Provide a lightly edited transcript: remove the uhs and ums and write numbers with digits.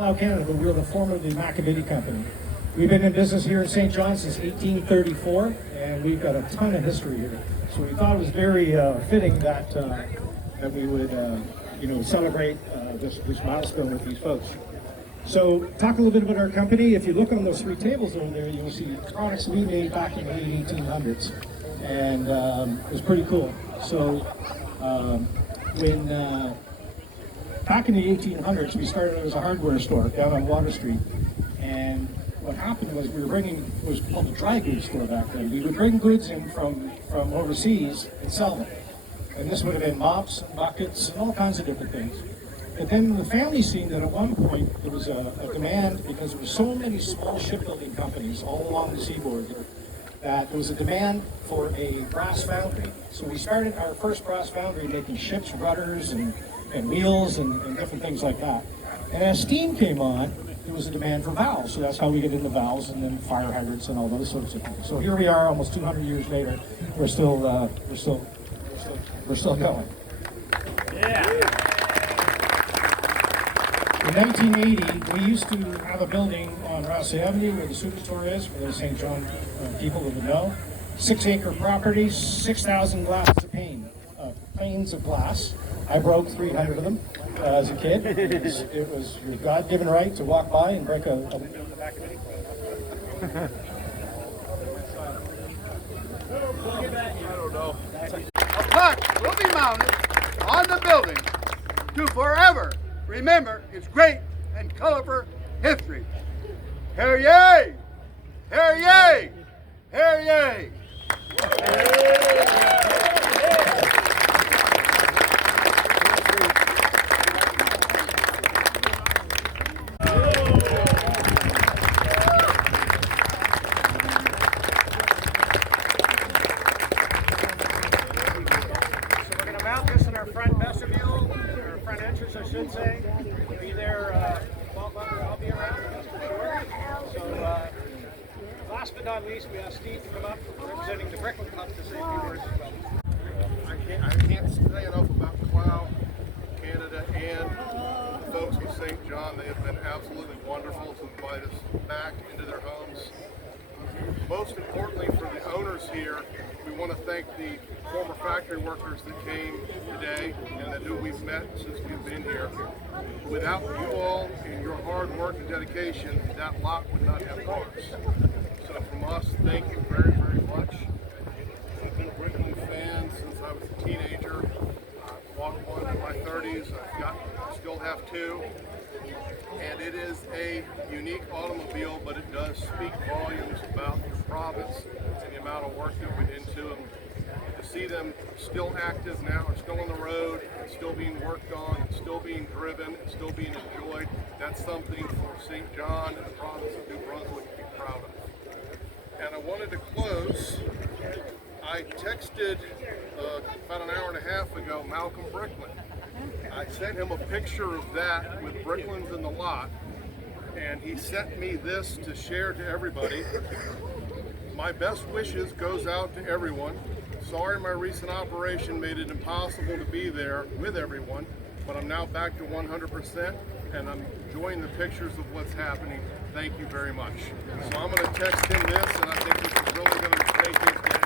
Clow Canada, we're the formerly Machiavelli Company. We've been in business here in St. John since 1834, and we've got a ton of history here. So we thought it was very fitting that that we would, celebrate this milestone with these folks. So, talk a little bit about our company. If you look on those three tables over there, you'll see products we made back in the 1800s, and it was pretty cool. So, back in the 1800s, we started as a hardware store down on Water Street, and what happened was it was called a dry goods store back then. We would bring goods in from overseas and sell them. And this would have been mops, buckets, and all kinds of different things. But then the family seen that at one point there was a demand, because there were so many small shipbuilding companies all along the seaboard here, that there was a demand for a brass foundry. So we started our first brass foundry making ships, rudders, and wheels, and different things like that. And as steam came on, there was a demand for valves. So that's how we get into valves and then fire hydrants and all those sorts of things. So here we are, almost 200 years later. We're still going. Yeah. In 1980, we used to have a building on Rouse Avenue where the superstore is, for those St. John people that would know. 6-acre property, 6,000 glasses of panes of glass. I broke 300 of them as a kid. It was your God-given right to walk by and break a window in the back of any I don't know. A plaque will be mounted on the building to forever remember its great and colorful history. Hear yay! Hear yay! Hear yay! front vestibule, or front entrance, I should say. Be there, I'll be around, that's for sure. So, last but not least, we asked Steve to come up, representing the Bricklin Club, to say a few words as well. I can't say enough about Clow Canada and the folks in St. John. They have been absolutely wonderful to invite us back into their homes. Most importantly, for the owners here, we want to thank the former factory workers that came today and that who we've met since we've been here. Without you all and your hard work and dedication, that lot would not have cars. So from us, thank you very, very much. I've been a Bricklin fan since I was a teenager. I bought one in my 30s. I still have two. And it is a unique automobile, but it does speak volumes about the province and the amount of work that went into them. To see them still active now, and still on the road, and still being worked on, and still being driven, and still being enjoyed, that's something for St. John and the province of New Brunswick to be proud of. And I wanted to close. I texted about an hour and a half ago Malcolm Bricklin. I sent him a picture of that with Bricklins in the lot, and he sent me this to share to everybody. My best wishes goes out to everyone. Sorry my recent operation made it impossible to be there with everyone, but I'm now back to 100%, and I'm enjoying the pictures of what's happening. Thank you very much. So I'm going to text him this, and I think this is really going to take it